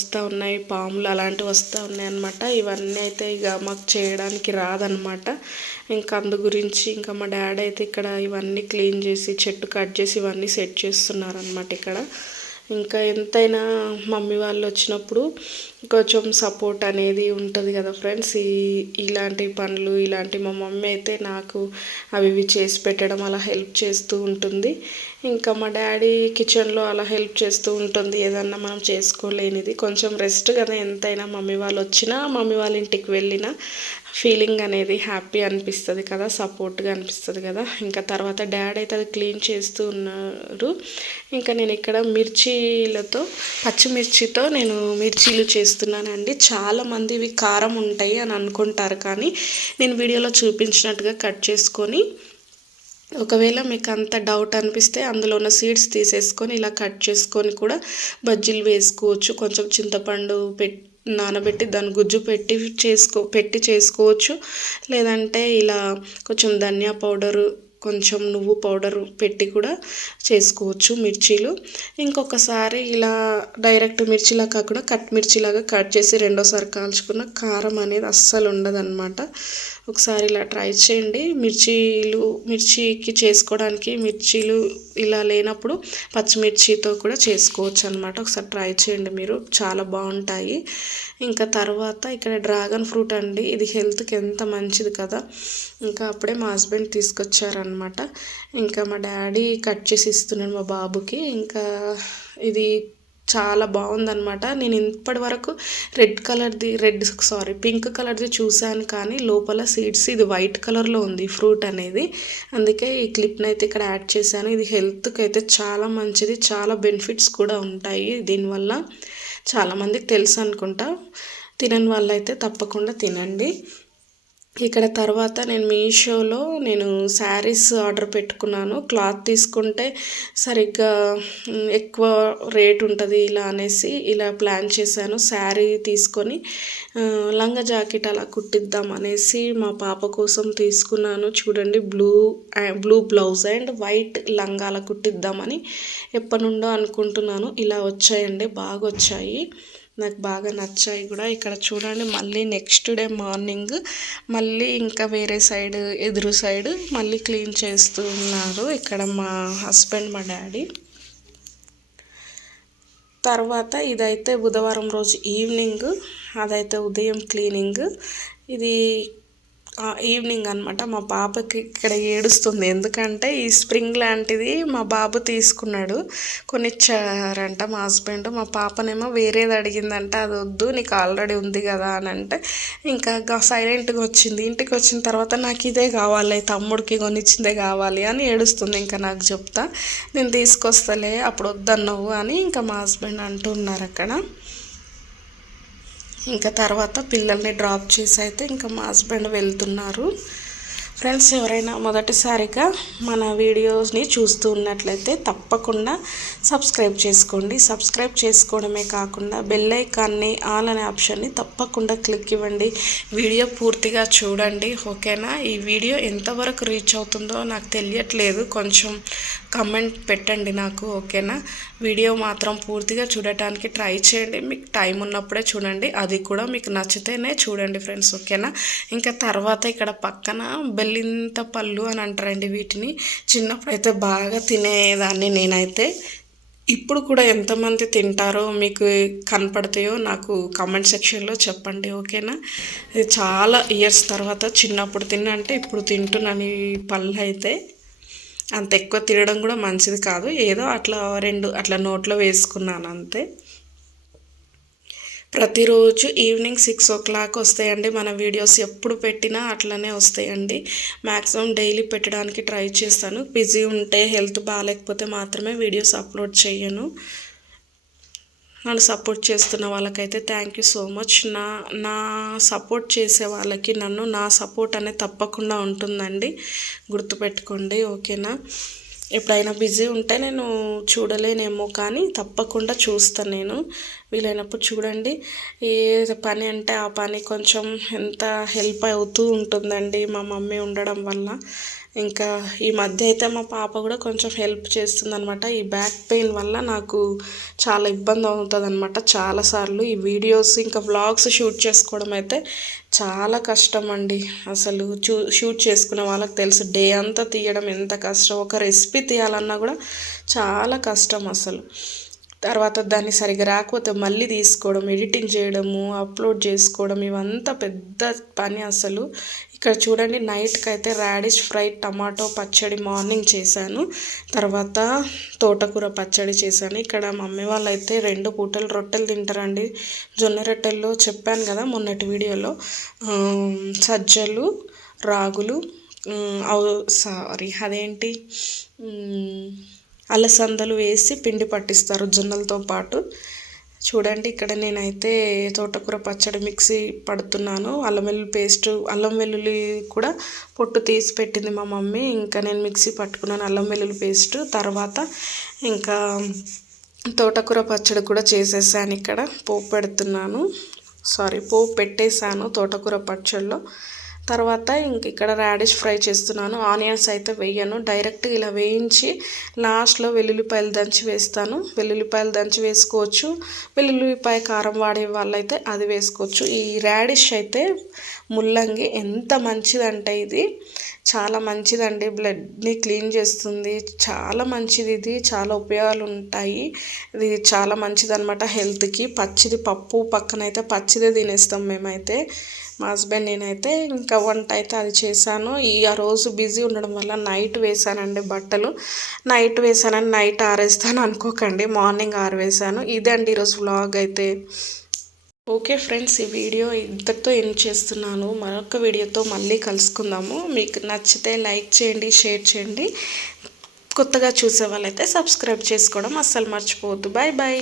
వస్తూ ఉన్నాయి పాములు అలాంటివి వస్తూ ఉన్నాయి అనమాట ఇవన్నీ అయితే ఇక మాకు చేయడానికి రాదనమాట ఇంకా అందు గురించి ఇంకా మా డాడీ అయితే ఇక్కడ ఇవన్నీ క్లీన్ చేసి చెట్టు కట్ చేసి ఇవన్నీ సెట్ చేస్తున్నారనమాట ఇక్కడ. ఇంకా ఎంతైనా మమ్మీ వాళ్ళు వచ్చినప్పుడు కొంచెం సపోర్ట్ అనేది ఉంటుంది కదా ఫ్రెండ్స్ ఈ ఇలాంటి పనులు ఇలాంటి మా మమ్మీ అయితే నాకు అవి ఇవి చేసి పెట్టడం అలా హెల్ప్ చేస్తూ ఉంటుంది. ఇంకా మా డాడీ కిచెన్లో అలా హెల్ప్ చేస్తూ ఉంటుంది. ఏదన్నా మనం చేసుకోలేనిది. కొంచెం రెస్ట్ కదా ఎంతైనా మమ్మీ వాళ్ళు వచ్చినా మమ్మీ వాళ్ళ ఇంటికి వెళ్ళినా ఫీలింగ్ అనేది హ్యాపీ అనిపిస్తుంది కదా సపోర్ట్గా అనిపిస్తుంది కదా. ఇంకా తర్వాత డాడీ అయితే అది క్లీన్ చేస్తూ ఉన్నారు. ఇంకా నేను ఇక్కడ మిర్చీలతో పచ్చిమిర్చితో నేను మిర్చీలు చేస్తున్నానండి చాలామంది ఇవి కారం ఉంటాయి అని అనుకుంటారు కానీ నేను వీడియోలో చూపించినట్టుగా కట్ చేసుకొని ఒకవేళ మీకు అంత డౌట్ అనిపిస్తే అందులో ఉన్న సీడ్స్ తీసేసుకొని ఇలా కట్ చేసుకొని కూడా బజ్జీలు వేసుకోవచ్చు. కొంచెం చింతపండు పెట్టి నానబెట్టి దాని గుజ్జు పెట్టి చేసుకో పెట్టి చేసుకోవచ్చు. లేదంటే ఇలా కొంచెం ధనియా పౌడరు కొంచెం నువ్వు పౌడర్ పెట్టి కూడా చేసుకోవచ్చు మిర్చీలు. ఇంకొకసారి ఇలా డైరెక్ట్ మిర్చిలా కాకుండా కట్ మిర్చిలాగా కట్ చేసి రెండోసారి కాల్చుకున్న కారం అనేది అస్సలు ఉండదన్నమాట. ఒకసారి ఇలా ట్రై చేయండి. మిర్చీలు మిర్చికి చేసుకోవడానికి మిర్చీలు ఇలా లేనప్పుడు పచ్చిమిర్చితో కూడా చేసుకోవచ్చు అనమాట ఒకసారి ట్రై చేయండి మీరు. చాలా బాగుంటాయి. ఇంకా తర్వాత ఇక్కడ డ్రాగన్ ఫ్రూట్ అండి. ఇది హెల్త్కి ఎంత మంచిది కదా. ఇంకా అప్పుడే మా హస్బెండ్ తీసుకొచ్చారనమాట ఇంకా మా డాడీ కట్ చేసి ఇస్తున్నాడు మా బాబుకి. ఇంకా ఇది చాలా బాగుందనమాట నేను ఇప్పటి వరకు రెడ్ కలర్ది రెడ్ సారీ పింక్ కలర్ది చూశాను కానీ లోపల సీడ్స్ ఇది వైట్ కలర్లో ఉంది ఫ్రూట్ అనేది. అందుకే ఈ క్లిప్ని అయితే ఇక్కడ యాడ్ చేశాను. ఇది హెల్త్కి అయితే చాలా మంచిది. చాలా బెనిఫిట్స్ కూడా ఉంటాయి. దీనివల్ల చాలామందికి తెలుసు అనుకుంటా. తినని వాళ్ళైతే తప్పకుండా తినండి. ఇక్కడ తర్వాత నేను మీషోలో నేను శారీస్ ఆర్డర్ పెట్టుకున్నాను. క్లాత్ తీసుకుంటే సరిగ్గా ఎక్కువ రేట్ ఉంటుంది ఇలా అనేసి ఇలా ప్లాన్ చేశాను. శారీ తీసుకొని లంగా జాకెట్ అలా కుట్టిద్దాం అనేసి మా పాప కోసం తీసుకున్నాను. చూడండి blue blue blouse and white లంగా అలా కుట్టిద్దామని ఎప్పటి నుండో అనుకుంటున్నాను. ఇలా వచ్చాయండి బాగా వచ్చాయి నాకు బాగా నచ్చాయి కూడా. ఇక్కడ చూడండి మళ్ళీ నెక్స్ట్ డే మార్నింగ్ మళ్ళీ ఇంకా వేరే సైడ్ ఎదురు సైడ్ మళ్ళీ క్లీన్ చేస్తూ ఉన్నారు ఇక్కడ మా హస్బెండ్ మా డాడీ తర్వాత ఇదైతే బుధవారం రోజు ఈవినింగ్ అదైతే ఉదయం క్లీనింగ్ ఇది ఈవినింగ్ అనమాట మా పాపకి ఇక్కడ ఏడుస్తుంది. ఎందుకంటే ఈ స్ప్రింగ్ లాంటిది మా బాబు తీసుకున్నాడు కొనిచ్చారంట మా హస్బెండ్ మా పాపనేమో వేరేది అడిగిందంటే అది వద్దు నీకు ఆల్రెడీ ఉంది కదా అని అంటే ఇంకా సైలెంట్గా వచ్చింది. ఇంటికి వచ్చిన తర్వాత నాకు ఇదే కావాలి తమ్ముడికి కొనిచ్చిందే కావాలి అని ఏడుస్తుంది. ఇంకా నాకు చెప్తా నేను తీసుకొస్తలే అప్పుడు వద్దన్నావు అని ఇంకా మా హస్బెండ్ అంటున్నారు అక్కడ. ఇంకా తర్వాత పిల్లల్ని డ్రాప్ చేసి అయితే ఇంకా మా హస్బెండ్ వెళ్తున్నారు. ఫ్రెండ్స్ ఎవరైనా మొదటిసారిగా మన వీడియోస్ని చూస్తూ ఉన్నట్లయితే తప్పకుండా సబ్స్క్రైబ్ చేసుకోండి. సబ్స్క్రైబ్ చేసుకోవడమే కాకుండా బెల్ ఐకాన్ని ఆల్ అనే ఆప్షన్ని తప్పకుండా క్లిక్ ఇవ్వండి. వీడియో పూర్తిగా చూడండి ఓకేనా? ఈ వీడియో ఎంతవరకు రీచ్ అవుతుందో నాకు తెలియట్లేదు. కొంచెం కమెంట్ పెట్టండి నాకు ఓకేనా? వీడియో మాత్రం పూర్తిగా చూడటానికి ట్రై చేయండి. మీకు టైం ఉన్నప్పుడే చూడండి. అది కూడా మీకు నచ్చితేనే చూడండి ఫ్రెండ్స్ ఓకేనా? ఇంకా తర్వాత ఇక్కడ పక్కన బెల్ చెల్లింత పళ్ళు అని అంటారండి వీటిని. చిన్నప్పుడు అయితే బాగా తినేదాన్ని నేనైతే. ఇప్పుడు కూడా ఎంతమంది తింటారో మీకు కనపడతాయో నాకు కామెంట్ సెక్షన్లో చెప్పండి ఓకేనా? ఇది చాలా ఇయర్స్ తర్వాత చిన్నప్పుడు తిన్నా అంటే ఇప్పుడు తింటున్నాను ఈ పళ్ళు అయితే. అంత ఎక్కువ తినడం కూడా మంచిది కాదు. ఏదో అట్లా రెండు అట్లా నోట్లో వేసుకున్నాను అంతే. ప్రతిరోజు ఈవినింగ్ సిక్స్ ఓ క్లాక్ వస్తాయండి. మన వీడియోస్ ఎప్పుడు పెట్టినా అట్లనే వస్తాయండి. మ్యాక్సిమం డైలీ పెట్టడానికి ట్రై చేస్తాను. బిజీ ఉంటే హెల్త్ బాగాలేకపోతే మాత్రమే వీడియోస్ అప్లోడ్ చేయను. నన్ను సపోర్ట్ చేస్తున్న వాళ్ళకైతే థ్యాంక్ యూ సో మచ్. నా నా సపోర్ట్ చేసే వాళ్ళకి నన్ను నా సపోర్ట్ అనేది తప్పకుండా ఉంటుందండి. గుర్తుపెట్టుకోండి. ఓకేనా? ఎప్పుడైనా బిజీ ఉంటే నేను చూడలేనేమో కానీ తప్పకుండా చూస్తాను నేను. వీలైనప్పుడు చూడండి. ఏ పని అంటే ఆ పని కొంచెం ఎంత హెల్ప్ అవుతూ ఉంటుందండి మా మమ్మీ ఉండడం వల్ల. ఇంకా ఈ మధ్య అయితే మా పాప కూడా కొంచెం హెల్ప్ చేస్తుంది అనమాట ఈ బ్యాక్ పెయిన్ వల్ల నాకు చాలా ఇబ్బంది అవుతుంది అనమాట చాలాసార్లు ఈ వీడియోస్ ఇంకా వ్లాగ్స్ షూట్ చేసుకోవడం అయితే చాలా కష్టం అండి అసలు చూ షూట్ చేసుకునే వాళ్ళకి తెలుసు డే అంతా తీయడం ఎంత కష్టం. ఒక రెసిపీ తీయాలన్నా కూడా చాలా కష్టం అసలు. తర్వాత దాన్ని సరిగ్గా రాకపోతే మళ్ళీ తీసుకోవడం ఎడిటింగ్ చేయడము అప్లోడ్ చేసుకోవడం ఇవంతా పెద్ద పని అసలు. ఇక్కడ చూడండి నైట్కి అయితే రాడిష్ ఫ్రై టమాటో పచ్చడి మార్నింగ్ చేశాను. తర్వాత తోటకూర పచ్చడి చేశాను. ఇక్కడ మమ్మీ వాళ్ళు అయితే రెండు పూటలు రొట్టెలు తింటారండి. జొన్న రొట్టెల్లో చెప్పాను కదా మొన్నటి వీడియోలో. సజ్జలు రాగులు సారీ అదేంటి? అలసందలు వేసి పిండి పట్టిస్తారు జొన్నలతో పాటు. చూడండి ఇక్కడ నేనైతే తోటకూర పచ్చడి మిక్సీ పడుతున్నాను. అల్లం వెల్లుల్లి పేస్ట్ అల్లం వెల్లుల్లి కూడా పొట్టు తీసి పెట్టింది మా మమ్మీ. ఇంకా నేను మిక్సీ పట్టుకున్నాను అల్లం వెల్లుల్లి పేస్ట్. తర్వాత ఇంకా తోటకూర పచ్చడి కూడా చేసేసాను ఇక్కడ. పోపు పెడుతున్నాను. సారీ పోపు పెట్టేశాను తోటకూర పచ్చడిలో తర్వాత ఇంక ఇక్కడ రాడిష్ ఫ్రై చేస్తున్నాను. ఆనియన్స్ అయితే వేయను. డైరెక్ట్ ఇలా వేయించి లాస్ట్లో వెల్లుల్లిపాయలు దంచి వేస్తాను. వెల్లుల్లిపాయలు దంచి వేసుకోవచ్చు. వెల్లుల్లిపాయ కారం వాడే వాళ్ళైతే అది వేసుకోవచ్చు. ఈ రాడిష్ అయితే ముల్లంగి ఎంత మంచిదంటే ఇది. చాలా మంచిదండి. బ్లడ్ని క్లీన్ చేస్తుంది. చాలా మంచిది ఇది. చాలా ఉపయోగాలు ఉంటాయి ఇది చాలా మంచిది అనమాట హెల్త్కి. పచ్చిది పప్పు పక్కన అయితే పచ్చిదే తినేస్తాం మేమైతే. మా హస్బెండ్ నేనైతే ఇంకా వంట అయితే అది చేశాను. ఈ ఆ రోజు బిజీ ఉండడం వల్ల నైట్ వేసానండి బట్టలు. నైట్ వేసానని నైట్ ఆరేస్తాను అనుకోకండి. మార్నింగ్ ఆరవేశాను ఇదే అండి ఈరోజు వ్లాగ్ అయితే. ఓకే ఫ్రెండ్స్ ఈ వీడియో ఇంతటితో ఏం చేస్తున్నాను. మరొక వీడియోతో మళ్ళీ కలుసుకుందాము. మీకు నచ్చితే లైక్ చేయండి షేర్ చేయండి. కొత్తగా చూసే వాళ్ళైతే సబ్స్క్రైబ్ చేసుకోవడం అస్సలు మర్చిపోవద్దు. Bye bye